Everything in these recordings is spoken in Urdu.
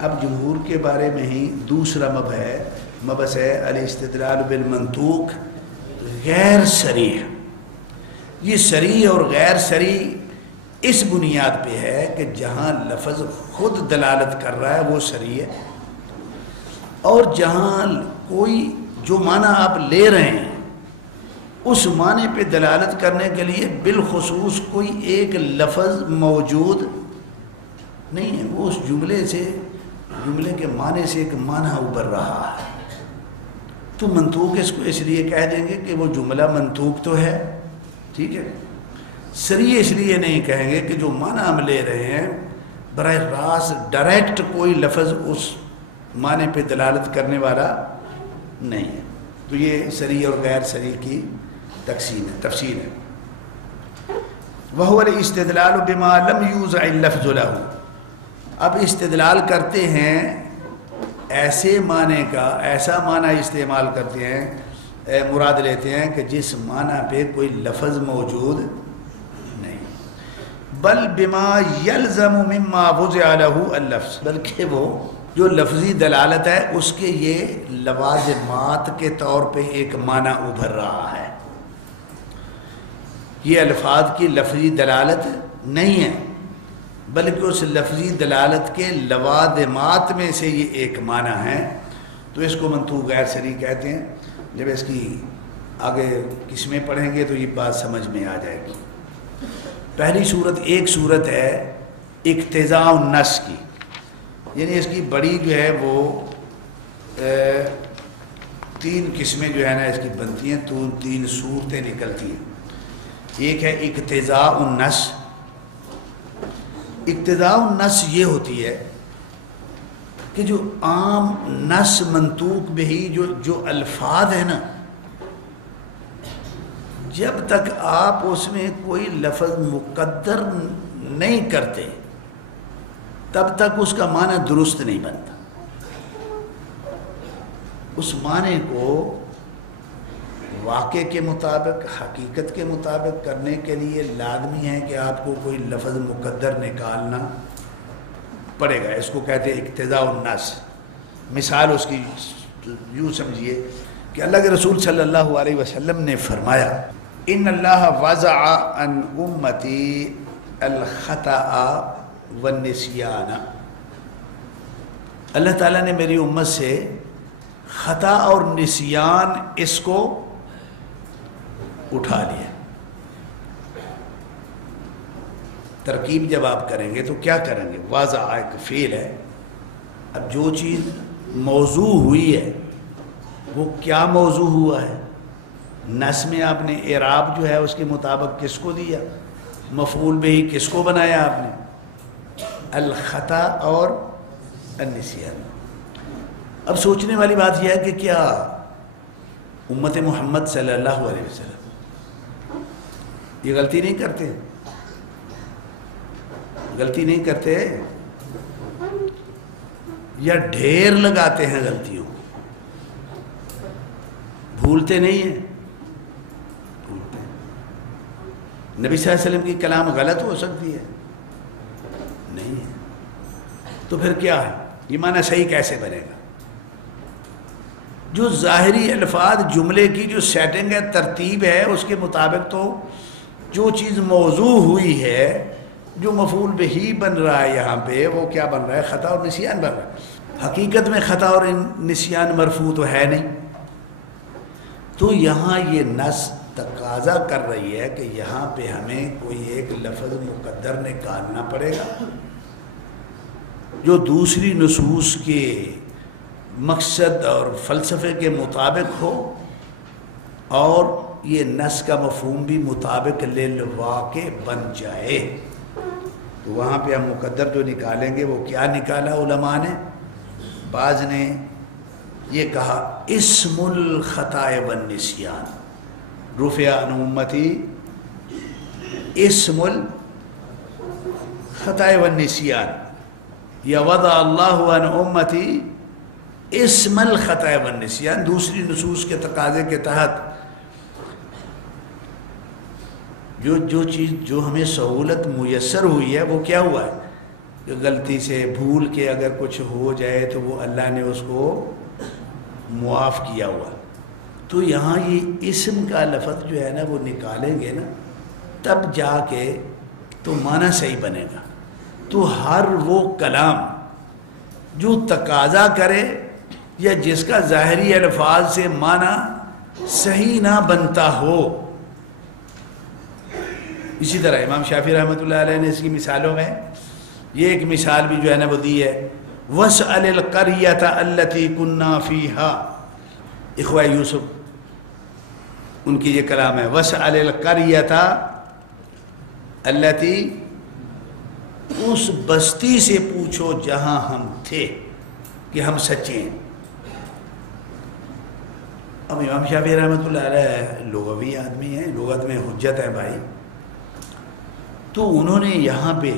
اب جمہور کے بارے میں ہی دوسرا مبحث ہے الاستدلال بالمنطوق غیر صریح. یہ صریح اور غیر صریح اس بنیاد پہ ہے کہ جہاں لفظ خود دلالت کر رہا ہے وہ صریح ہے، اور جہاں کوئی جو معنی آپ لے رہے ہیں اس معنی پہ دلالت کرنے کے لیے بالخصوص کوئی ایک لفظ موجود نہیں ہے، وہ اس جملے کے معنی سے ایک معنی ابھر رہا ہے، تو منطوق اس کو اس لیے کہہ دیں گے کہ وہ جملہ منطوق تو ہے، ٹھیک ہے. صریح اس لیے نہیں کہیں گے کہ جو معنی ہم لے رہے ہیں براہ راست ڈائریکٹ کوئی لفظ اس معنی پہ دلالت کرنے والا نہیں ہے. تو یہ صریح اور غیر صریح کی تفصیل ہے. وَهُوَ الْإِسْتِدْلَالُ بِمَا لَمْ يُوزَعِ اللَّفْظُ لَهُ. اب استدلال کرتے ہیں ایسے معنی کا، ایسا معنی استعمال کرتے ہیں، مراد لیتے ہیں کہ جس معنی پہ کوئی لفظ موجود نہیں. بل بما یلزم مما وضع له اللفظ، بلکہ وہ جو لفظی دلالت ہے اس کے یہ لوازمات کے طور پہ ایک معنی ابھر رہا ہے. یہ الفاظ کی لفظی دلالت نہیں ہے بلکہ اس لفظی دلالت کے لوازمات میں سے یہ ایک معنی ہے، تو اس کو منطوق غیر صریح کہتے ہیں. جب اس کی آگے قسمیں پڑھیں گے تو یہ بات سمجھ میں آ جائے گی. پہلی ایک صورت ہے اقتضاء النص کی، یعنی اس کی بڑی جو ہے وہ تین قسمیں جو ہے نا اس کی بنتی ہیں، تین صورتیں نکلتی ہیں. ایک ہے اقتضاء النص. اقتضاء النص یہ ہوتی ہے کہ جو عام نص منطوق بہی جو الفاظ ہیں نا، جب تک آپ اس میں کوئی لفظ مقدر نہیں کرتے تب تک اس کا معنی درست نہیں بنتا. اس معنی کو واقع کے مطابق، حقیقت کے مطابق کرنے کے لیے لازمی ہے کہ آپ کو کوئی لفظ مقدر نکالنا پڑے گا. اس کو کہتے ہیں اقتضاء النص. مثال اس کی یوں سمجھیے کہ اللہ کے رسول صلی اللہ علیہ وسلم نے فرمایا ان اللہ وضع عن امتی الخطأ والنسیان. اللہ تعالیٰ نے میری امت سے خطا اور نسیان اس کو اٹھا لیا. ترکیب جب آپ کریں گے تو کیا کریں گے؟ واضح ایک فعل ہے. اب جو چیز موضوع ہوئی ہے وہ کیا موضوع ہوا ہے؟ نص میں آپ نے اعراب جو ہے اس کے مطابق کس کو دیا؟ مفعول بہ کس کو بنایا آپ نے؟ الخطا اور النسیان. اب سوچنے والی بات یہ ہے کہ کیا امت محمد صلی اللہ علیہ وسلم یہ غلطی نہیں کرتے؟ غلطی نہیں کرتے یا ڈھیر لگاتے ہیں غلطیوں کو؟ بھولتے نہیں ہیں؟ بھولتے ہیں. نبی صلی اللہ علیہ وسلم کی کلام غلط ہو سکتی ہے؟ نہیں ہے. تو پھر کیا ہے؟ یہ معنی صحیح کیسے بنے گا؟ جو ظاہری الفاظ جملے کی جو سیٹنگ ہے، ترتیب ہے، اس کے مطابق تو جو چیز موضوع ہوئی ہے، جو مفعول بہ بن رہا ہے یہاں پہ، وہ کیا بن رہا ہے؟ خطا اور نسیان بن رہا ہے. حقیقت میں خطا اور نسیان مرفوع تو ہے نہیں. تو یہاں یہ نص تقاضا کر رہی ہے کہ یہاں پہ ہمیں کوئی ایک لفظ مقدر نکالنا پڑے گا جو دوسری نصوص کے مقصد اور فلسفے کے مطابق ہو، اور یہ نص کا مفہوم بھی مطابق للواقع بن جائے. تو وہاں پہ ہم مقدر جو نکالیں گے وہ کیا نکالا علماء نے؟ بعض نے یہ کہا اسم الخطا والنسیان رفع عن امتی اسم الخطا والنسیان، یا وضع اللہ عن امتی اسم الخطا والنسیان. دوسری نصوص کے تقاضے کے تحت جو چیز جو ہمیں سہولت میسر ہوئی ہے وہ کیا ہوا ہے؟ کہ غلطی سے بھول کے اگر کچھ ہو جائے تو وہ اللہ نے اس کو معاف کیا ہوا. تو یہاں یہ اسم کا لفظ جو ہے نا وہ نکالیں گے نا تب جا کے تو معنی صحیح بنے گا. تو ہر وہ کلام جو تقاضا کرے یا جس کا ظاہری الفاظ سے معنی صحیح نہ بنتا ہو. اسی طرح امام شافعی رحمۃ اللہ علیہ نے اس کی مثالوں میں یہ ایک مثال بھی جو ہے نا وہ دی ہے. وَاسْأَلِ الْقَرْيَةَ الَّتِي كُنَّا فِيهَا. اخوہ یوسف ان کی یہ کلام ہے. وَاسْأَلِ الْقَرْيَةَ الَّتِي، اس بستی سے پوچھو جہاں ہم تھے کہ ہم سچے ہیں. اب امام شافعی رحمۃ اللہ علیہ لغوی آدمی ہیں، لغت میں حجت ہے بھائی. تو انہوں نے یہاں پہ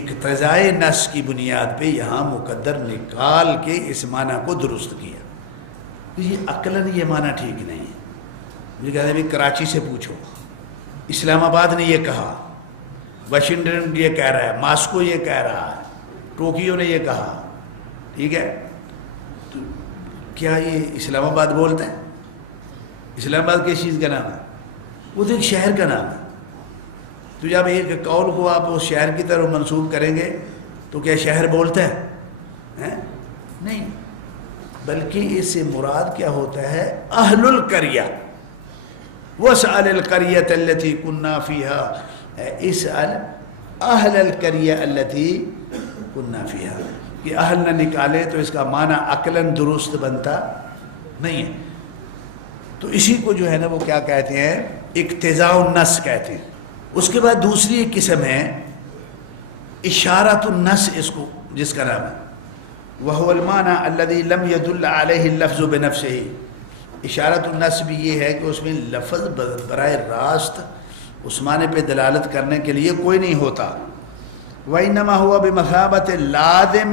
اقتضائے نص کی بنیاد پہ یہاں مقدر نکال کے اس معنی کو درست کیا. یہ عقلاً یہ معنی ٹھیک نہیں ہے. مجھے کہتے ہیں بھی کراچی سے پوچھو، اسلام آباد نے یہ کہا، واشنگٹن یہ کہہ رہا ہے، ماسکو یہ کہہ رہا ہے، ٹوکیو نے یہ کہا. ٹھیک ہے، تو کیا یہ اسلام آباد بولتے ہیں؟ اسلام آباد کس چیز کا نام ہے؟ وہ تو ایک شہر کا نام ہے. تو جب ایک قول کو آپ اس شہر کی طرف منسوب کریں گے تو کیا شہر بولتے ہیں؟ نہیں، بلکہ اس سے مراد کیا ہوتا ہے؟ اہل القریہ. وَاسْأَلِ الْقَرْيَةَ الَّتِي كُنَّا فِيهَا. اسأل اہل القریہ التي كنا فيها. کہ اہل نہ نکالے تو اس کا معنی عقلاً درست بنتا نہیں ہے. تو اسی کو جو ہے نا وہ کیا کہتے ہیں؟ اقتضاء النص کہتے ہیں. اس کے بعد دوسری ایک قسم ہے اشارۃ النص، اس کو جس کا نام ہے وَهُوَ الْمَعْنَى الَّذِي لَمْ يَدُلَّ عَلَيْهِ اللَّفْظُ بِنَفْسِهِ. اشارۃ النص بھی یہ ہے کہ اس میں لفظ براہ راست اس معنی پہ دلالت کرنے کے لیے کوئی نہیں ہوتا. وَإِنَّمَا هُوَ بِمَثَابَةِ لَازِمٍ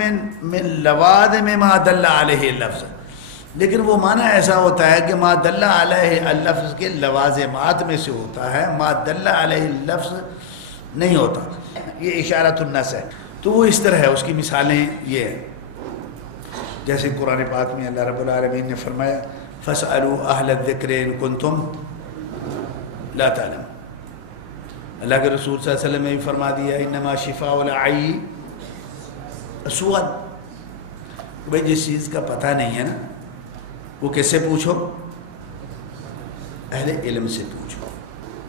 مِّن لَوَازِمِ مَا دَلَّ عَلَيْهِ اللَّفْظُ. لیکن وہ معنی ایسا ہوتا ہے کہ ما دل علیہ اللفظ کے لوازمات میں سے ہوتا ہے، ما دل علیہ اللفظ نہیں ہوتا. یہ اشارۃ النص ہے. تو وہ اس طرح ہے، اس کی مثالیں یہ ہیں. جیسے قرآن پاک میں اللہ رب العالمین نے فرمایا فَاسْأَلُوا أَهْلَ الذِّكْرِ إِن كُنتُمْ لَا تَعْلَمُونَ. اللہ کے رسول صلی اللہ علیہ وسلم نے بھی فرما دیا انما شفاء العی السؤال. بھائی جس چیز کا پتہ نہیں ہے نا وہ کس سے پوچھو؟ اہل علم سے پوچھو.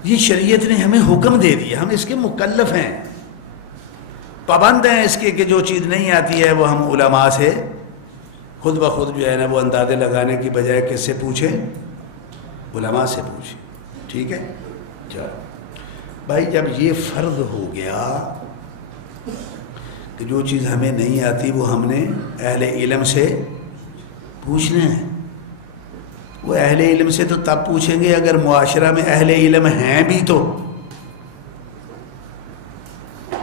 یہ شریعت نے ہمیں حکم دے دیا، ہم اس کے مکلف ہیں، پابند ہیں اس کے کہ جو چیز نہیں آتی ہے وہ ہم علماء سے خود بخود جو ہے نا وہ اندازے لگانے کی بجائے کس سے پوچھیں؟ علماء سے پوچھیں. ٹھیک ہے. چلو بھائی، جب یہ فرض ہو گیا کہ جو چیز ہمیں نہیں آتی وہ ہم نے اہل علم سے پوچھنا ہے. وہ اہل علم سے تو تب پوچھیں گے اگر معاشرہ میں اہل علم ہیں بھی تو.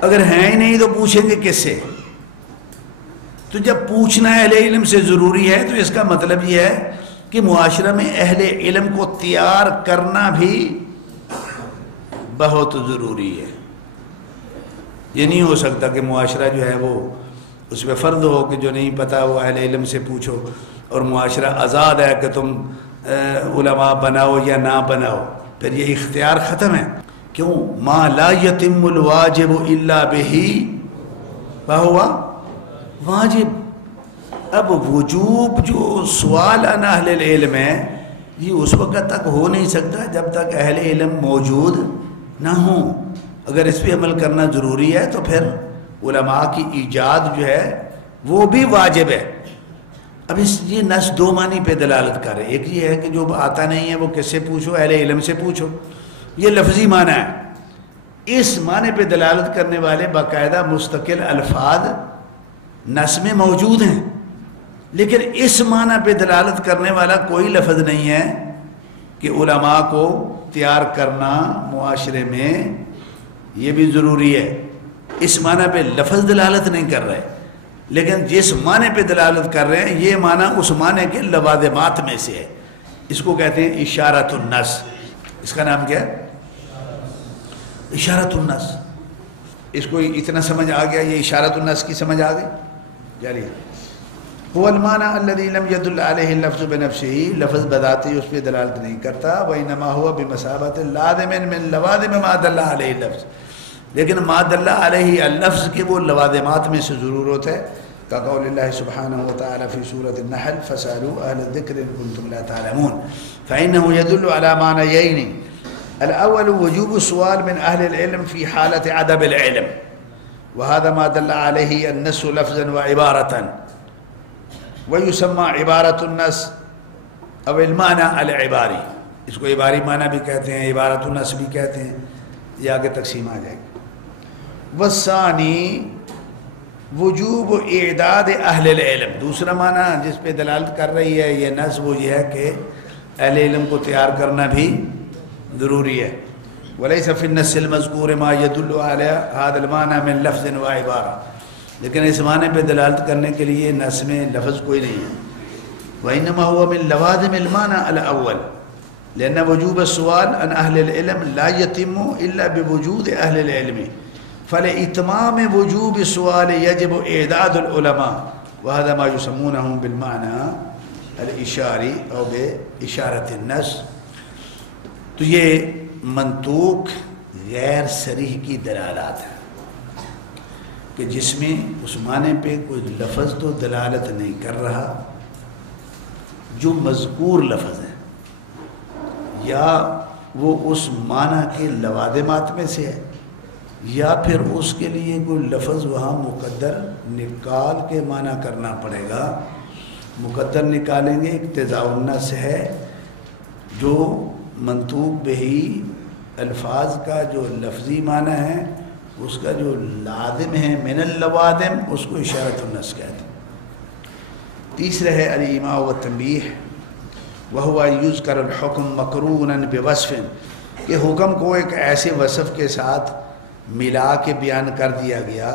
اگر ہیں ہی نہیں تو پوچھیں گے کس سے؟ تو جب پوچھنا اہل علم سے ضروری ہے تو اس کا مطلب یہ ہے کہ معاشرہ میں اہل علم کو تیار کرنا بھی بہت ضروری ہے. یہ نہیں ہو سکتا کہ معاشرہ جو ہے وہ اس پہ فرض ہو کہ جو نہیں پتا وہ اہل علم سے پوچھو، اور معاشرہ آزاد ہے کہ تم علماء بناؤ یا نہ بناؤ. پھر یہ اختیار ختم ہے. کیوں؟ ما لا یتم الواجب الا بہ فہو واجب. اب وجوب جو سوال عن اہل العلم ہے یہ اس وقت تک ہو نہیں سکتا جب تک اہل علم موجود نہ ہوں. اگر اس پہ عمل کرنا ضروری ہے تو پھر علماء کی ایجاد جو ہے وہ بھی واجب ہے. اب یہ نص دو معنی پہ دلالت کر رہے. ایک یہ ہے کہ جو آتا نہیں ہے وہ کس سے پوچھو؟ اہل علم سے پوچھو. یہ لفظی معنی ہے. اس معنی پہ دلالت کرنے والے باقاعدہ مستقل الفاظ نص میں موجود ہیں، لیکن اس معنی پہ دلالت کرنے والا کوئی لفظ نہیں ہے کہ علماء کو تیار کرنا معاشرے میں یہ بھی ضروری ہے. اس معنی پہ لفظ دلالت نہیں کر رہے، لیکن جس معنی پہ دلالت کر رہے ہیں یہ معنی اس معنی کے لوازمات میں سے ہے. اس کو کہتے ہیں اشارۃ النص. اس کا نام کیا ہے؟ اشارۃ النص. اس کو اتنا سمجھ آ گیا، یہ اشارۃ النص کی سمجھ آ گئی. چلیے، هو المعنى الذي لم يدل عليه اللفظ بنفسه، لفظ بذاتی اس پہ دلالت نہیں کرتا. وإنما هو بمثابة لازم من لوازم ما دل عليه اللفظ، لیکن ما دل عليه اللفظ کے وہ لوازمات میں سے ضرورت ہے. كقول الله سبحانه وتعالى في سورة النحل فاسألوا أهل الذكر إن كنتم لا تعلمون، فإنه يدل على معنيين. الأول وجوب السؤال من أهل العلم في حالة عدم العلم، وهذا ما دل عليه النص لفظا وعبارة، ويسمى عبارة النص أو المعنى العباري. اس کو عباری معنی بھی کہتے ہیں، عبارۃ النص بھی کہتے ہیں، یہ آگے تقسیم آ جائے گی. والثانی وجوب اعداد اہل العلم، دوسرا معنی جس پہ دلالت کر رہی ہے یہ نص وہ یہ ہے کہ اہل علم کو تیار کرنا بھی ضروری ہے. ولیس فی النص المذکور ما يدل علی هذا المعنى من لفظ و عبارہ، لیکن اس معنی پہ دلالت کرنے کے لیے نص میں لفظ کوئی نہیں ہے. وانما هو من لوازم المعنى الاول، لان وجوب السؤال عن اهل العلم لا يتم الا بوجود اهل العلم، فلإتمام وجوب السؤال يجب إعداد العلماء، وهذا ما يسمونه بالمعنى الإشاري أو بإشارة النص. تو یہ منطوق غیر صریح کی دلالات ہے کہ جس میں اس معنی پہ کوئی لفظ تو دلالت نہیں کر رہا جو مذکور لفظ ہے، یا وہ اس معنی کے لوازمات میں سے ہے، یا پھر اس کے لیے کوئی لفظ وہاں مقدر نکال کے معنی کرنا پڑے گا. مقدر نکالیں گے اقتضاء النص ہے، جو منطوق بہی الفاظ کا جو لفظی معنی ہے اس کا جو لازم ہے من اللوازم اس کو اشارۃ النص کہتے ہیں. تیسرا ہے الایماء والتنبیہ، وہو یذکر الحکم مقرونا بوصف، کہ حکم کو ایک ایسے وصف کے ساتھ ملا کے بیان کر دیا گیا.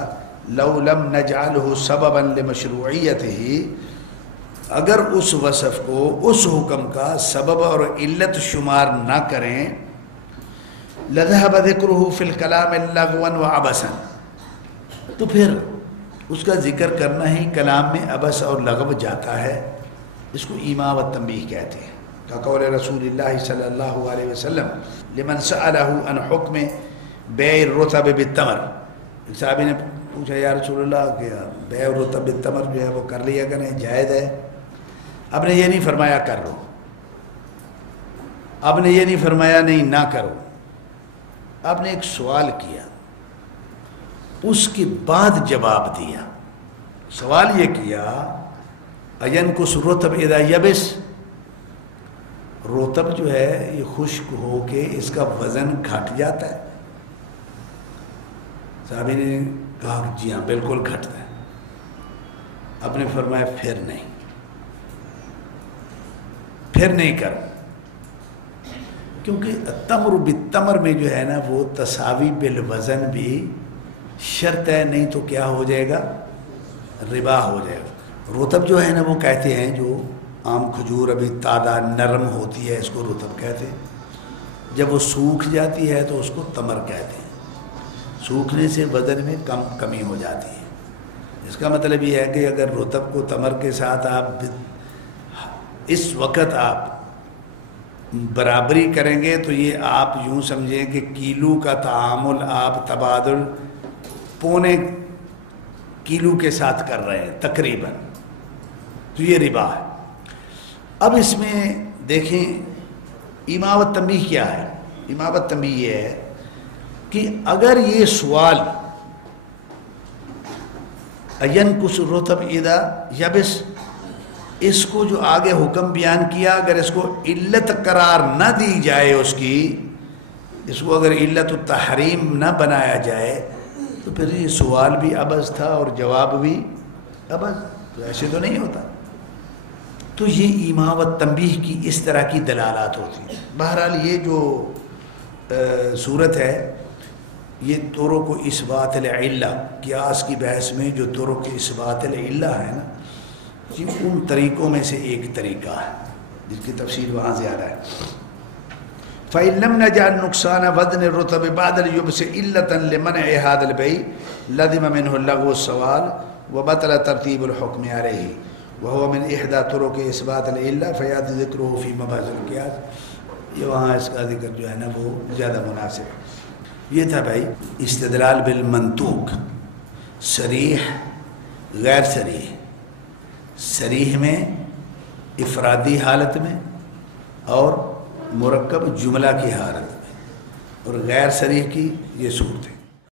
لو لم نجعلہ سببا لمشروعیتہ، اگر اس وصف کو اس حکم کا سبب اور علت شمار نہ کریں، لذهب ذکرہ فی الکلام لغوا وعبثا، تو پھر اس کا ذکر کرنا ہی کلام میں عبث اور لغو جاتا ہے. اس کو ایماء و تنبیہ کہتے ہیں. قول رسول اللہ صلی اللہ علیہ وسلم لمن سألہ عن حکم بیع الرطب بالتمر، ایک صحابی نے پوچھا یا رسول اللہ کہ بیع الرطب بالتمر جو ہے وہ کر لیا کریں، جائز ہے؟ اب نے یہ نہیں فرمایا کر لو، اب نے یہ نہیں فرمایا نہیں نہ کرو، آپ نے ایک سوال کیا، اس کے بعد جواب دیا. سوال یہ کیا اینقص الرطب اذا یبس، رطب جو ہے یہ خشک ہو کے اس کا وزن گھٹ جاتا ہے؟ صحابی نے کہا جی ہاں بالکل گھٹتا ہے. آپ نے فرمایا پھر نہیں کر، کیونکہ تمر بالتمر میں جو ہے نا وہ تساوی بالوزن بھی شرط ہے، نہیں تو کیا ہو جائے گا؟ ربا ہو جائے گا. رطب جو ہے نا وہ کہتے ہیں جو عام کھجور ابھی تازہ نرم ہوتی ہے اس کو رطب کہتے ہیں، جب وہ سوکھ جاتی ہے تو اس کو تمر کہتے ہیں. سوکھنے سے وزن میں کمی ہو جاتی ہے. اس کا مطلب یہ ہے کہ اگر رطب کو تمر کے ساتھ آپ اس وقت آپ برابری کریں گے تو یہ آپ یوں سمجھیں کہ کیلو کا تعامل آپ تبادل پونے کیلو کے ساتھ کر رہے ہیں تقریباً، تو یہ ربا ہے. اب اس میں دیکھیں ایماء و تنبیہ کیا ہے. ایماء و تنبیہ یہ ہے کہ اگر یہ سوال ینقص الرطب اذا یبس، اس کو جو آگے حکم بیان کیا اگر اس کو علت قرار نہ دی جائے، اس کو اگر علت التحریم نہ بنایا جائے تو پھر یہ سوال بھی عبث تھا اور جواب بھی عبث. تو ایسے تو نہیں ہوتا. تو یہ ایماء و تنبیہ کی اس طرح کی دلالات ہوتی ہیں. بہرحال یہ جو صورت ہے یہ طرق اثبات العلہ، قیاس کی بحث میں جو طرق اثبات العلہ ہے نا، یہ ان طریقوں میں سے ایک طریقہ ہے جس کی تفصیل وہاں زیادہ ہے. فَإِن لَمْ نَجْعَلْ نُقْصَانَ وَزْنِ الرُّطَبِ بَعْدَ الْيُبْسِ إِلَّةً لِمَنْعِ هَذَا الْبَيْعِ لَزِمَ مِنْهُ اللَّغْوُ السَّوَالُ وَبَطَلَ تَرْتِيبُ الْحُكْمِ عَلَيْهِ وَهُوَ مِنْ إِحْدَى طُرُقِ إِثْبَاتِ الْعِلَّةِ فَيَأْتِي ذِكْرُهُ فِي مَبْحَثِ الْقِيَاسِ۔ یہ وہاں اس کا ذکر جو ہے نا وہ زیادہ مناسب ہے۔ یہ تھا بھائی استدلال بالمنطوق، صریح غیر صریح، صریح میں افرادی حالت میں اور مرکب جملہ کی حالت میں، اور غیر صریح کی یہ صورت ہے۔